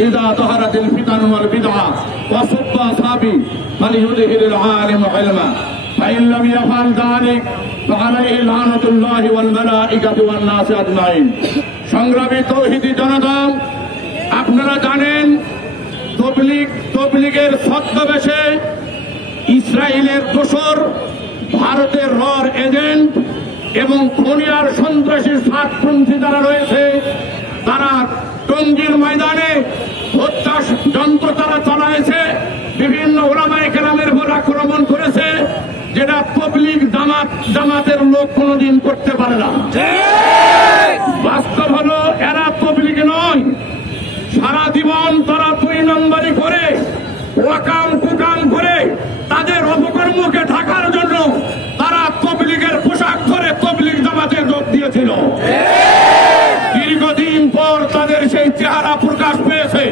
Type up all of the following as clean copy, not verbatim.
إذا ظهرت الفتن والبدعة وصب أصحابي فليظهر العالم علما فإن لم يفعل ذلك فعليه لعنة الله والملائكة والناس أجمعين। সংগ্রামী তৌহিদি জনতা, আপনারা জানেন তবলিগের ছদ্মবেশে ইসরায়েলের দোসর, ভারতের রর এজেন্ট এবং খুনিয়ার সন্ত্রাসী সাতপন্থী যারা রয়েছে, তারা টঙ্গীর ময়দানে হত্যা যন্ত্র তারা চালায়েছে, বিভিন্ন ওলামায়ে কেরামের উপর আক্রমণ করেছে, যেটা তবলিগ জামাতের লোক কোনদিন করতে পারে না। বাস্তব হলো এরা তবলিগ নয়, সারা জীবন তারা 2 নম্বরি করে ওয়াকাম কুকাম করে তাদের অপকর্মকে ঢাকার জন্য তারা তবলিগের পোশাক ধরে তবলিগ জামাতে যোগ দিয়েছিল। দীর্ঘদিন পর তাদের সেই চেহারা প্রকাশ পেয়েছে।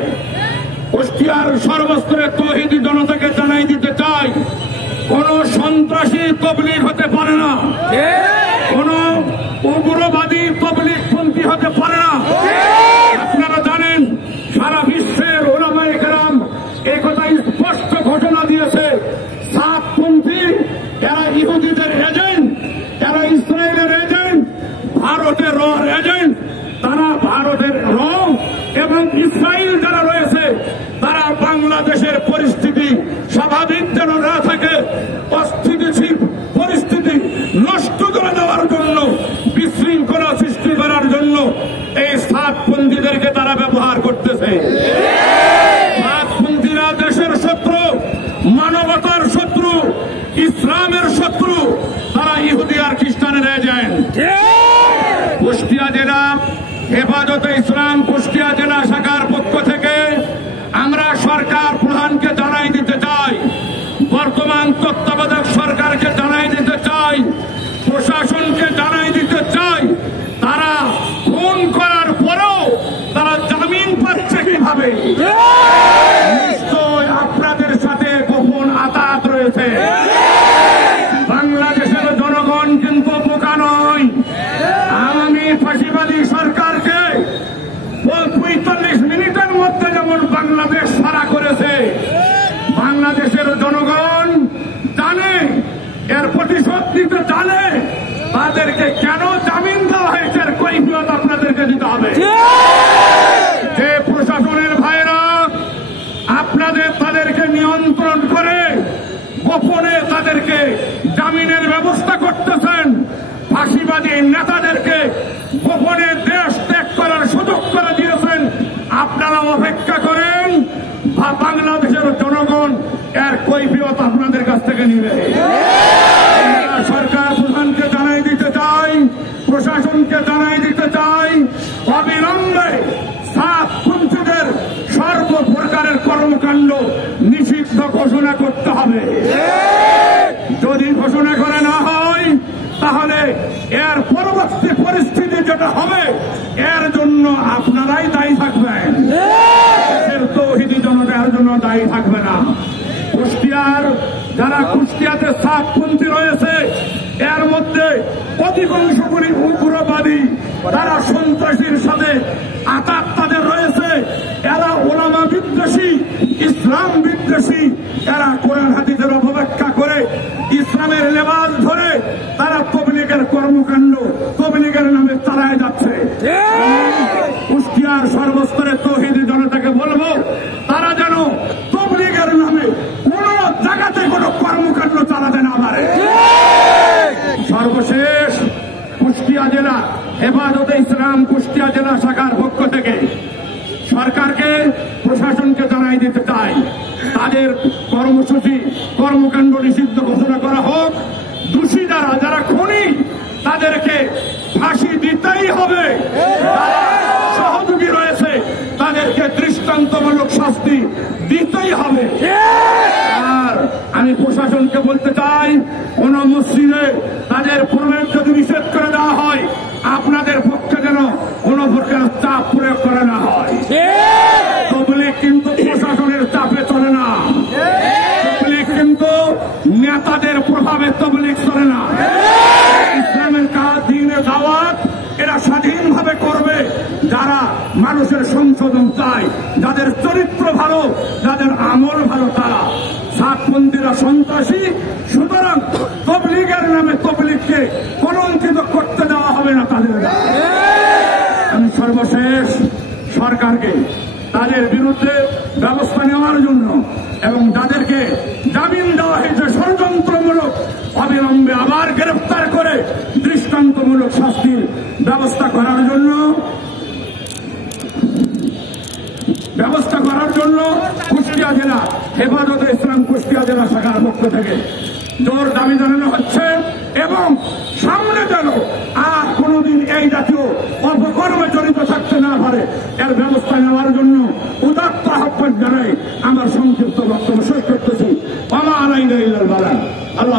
কুষ্টিয়ার সর্বস্তরের তৌহিদি জনতাকে জানাই দিতে চাই, কোন সন্ত্রাসী তবলিগ হতে পারে না, কোন উগ্রবাদী তবলিগপন্থী হতে পারে না। আপনারা জানেন সারা বিশ্বের উলামায়ে কেরাম এই কথা স্পষ্ট ঘোষণা দিয়েছে, সাতপন্থী এরা ইহুদিদের এজেন্ট, এরা ইসরায়েলের এজেন্ট, ভারতের রর এজেন্ট। তারা ভারতের র এবং ইসরায়েল যারা রয়েছে তারা বাংলাদেশের পরিস্থিতি স্বাভাবিক যেন না থাকে, অস্থিতিশীল পরিস্থিতি নষ্ট করে দেওয়ার জন্য, বিশৃঙ্খলা সৃষ্টি করার জন্য এই সাতপন্থীদেরকে তারা ব্যবহার করতেছে। সাতপন্থীরা দেশের শত্রু, মানবতার শত্রু, ইসলামের শত্রু, তারা ইহুদি আর খ্রিস্টানের এজেন্ট। কুষ্টিয়া জেলা হেফাজতে ইসলাম কুষ্টিয়া জেলা শাখার পক্ষ থেকে আমরা সরকার প্রধানকে জানাই দিতে চাই, বর্তমান তত্ত্বাবধায়ক সরকারকে জানাই দিতে চাই, প্রশাসনকে জানাই দিতে চাই, তারা খুন করার পরেও তারা জামিন পাচ্ছে কিভাবে? নিশ্চয় আপনাদের সাথে গোপন আতাত রয়েছে। বাংলাদেশের জনগণ কিন্তু বোকা নয়। আওয়ামী ফাঁসিবাদী সরকারকে 45 মিনিটের মধ্যে যেমন বাংলাদেশ ছাড়া করেছে, বাংলাদেশের জনগণ জানে, এর প্রতিশোধ নিতে জানে, তাদেরকে কেন জামিন দেওয়া হয়েছে এর কৈফিয়ত আপনাদেরকে দিতে হবে। যে প্রশাসনের ভাইরা তাদেরকে নিয়ন্ত্রণ করে গোপনে তাদেরকে জামিনের ব্যবস্থা করতেছেন, ফাঁসিবাদী নেতাদেরকে গোপনে দেশ ত্যাগ করার সুযোগ করে দিয়েছেন, আপনারা অপেক্ষা করেন, বাংলাদেশের জনগণ এর কৈফিয়ত আপনাদের কাছ থেকে নিবে। সরকার প্রধানকে জানাই দিতে চাই, প্রশাসনকে জানাই দিতে চাই, অবিলম্বে সাতপন্থীদের সর্বপ্রকারের কর্মকাণ্ড নিষিদ্ধ ঘোষণা করতে হবে। যদি ঘোষণা করে না হয় তাহলে এর পরবর্তী পরিস্থিতি যেটা হবে এর জন্য আপনারাই দায়ী থাকবেন, তৌহিদি জনতা এর জন্য দায়ী থাকবে না। কুষ্টিয়ার যারা কুষ্টিয়াতে সাতপন্থী রয়েছে এর মধ্যে অধিকাংশগুলি উগ্রবাদী, তারা সন্ত্রাসীর সাথে আতাত তাদের রয়েছে, এরা ওলামা বিদ্বেষী, ইসলাম বিদ্বেষী, এরা কোরআন হাদিসের অপব্যাখ্যা করে ইসলামের লেবাস ধরে তারা তবলিগের কর্মকাণ্ড তবলিগের নামে চালায় যাচ্ছে। কুষ্টিয়ার সর্বস্তরের তৌহিদি জনতাকে বলবো, তারা যেন তবলিগের নামে কোন জায়গাতে কোন কর্মকাণ্ড চালাতে না পারে। সর্বশেষ কুষ্টিয়া জেলা হেফাজতে ইসলাম কুষ্টিয়া জেলা শাখার পক্ষ থেকে সরকারকে প্রশাসনকে জানাই দিতে চাই, তাদের কর্মসূচি কর্মকাণ্ড নিষিদ্ধ ঘোষণা করা হোক। দোষী যারা খুনি তাদেরকে ফাঁসি দিতেই হবে, সহযোগী রয়েছে তাদেরকে দৃষ্টান্তমূলক শাস্তি দিতেই হবে। আর আমি প্রশাসনকে বলতে চাই, কোন মসজিদে তাদের প্রবেশ যদি নিষেধ করে দেওয়া হয় আপনাদের পক্ষে যেন কোন প্রকার চাপ প্রয়োগ করে না হয়। তবলিগ কিন্তু প্রশাসনের চাপে চলে না, তবলিগ কিন্তু নেতাদের প্রভাবে তবলিগ চলে না। ইসলামের কাজ, দ্বীনের দাওয়াত এরা স্বাধীনভাবে করবে যারা মানুষের সংশোধন চায়, যাদের চরিত্র ভালো, যাদের আমল ভালো, তারা। সাতপন্থীরা সন্ত্রাসী, সুতরাং তবলিগের নামে তবলিগকে কলঙ্কিত করতে দেওয়া হবে না তাদের। আমি সর্বশেষ সরকারকে তাদের বিরুদ্ধে ব্যবস্থা নেওয়ার জন্য এবং যাদেরকে জামিন দেওয়া হয়েছে ষড়যন্ত্রমূলক অবিলম্বে আবার গ্রেফতার করে দৃষ্টান্তমূলক শাস্তির ব্যবস্থা করার জন্য কুষ্টিয়া জেলা হেফাজতে ইসলাম কুষ্টিয়া জেলা শাখার পক্ষ থেকে জোর দাবি জানানো হচ্ছে এবং সামনে যেন আর কোনদিন এই জাতীয় অপকর্মে জড়িত থাকতে না পারে এর ব্যবস্থা নেওয়ার জন্য উদাত্ত আহ্বান জানাই আমার সংক্ষিপ্ত বক্তব্য শেষ করতেছি। আল্লাহ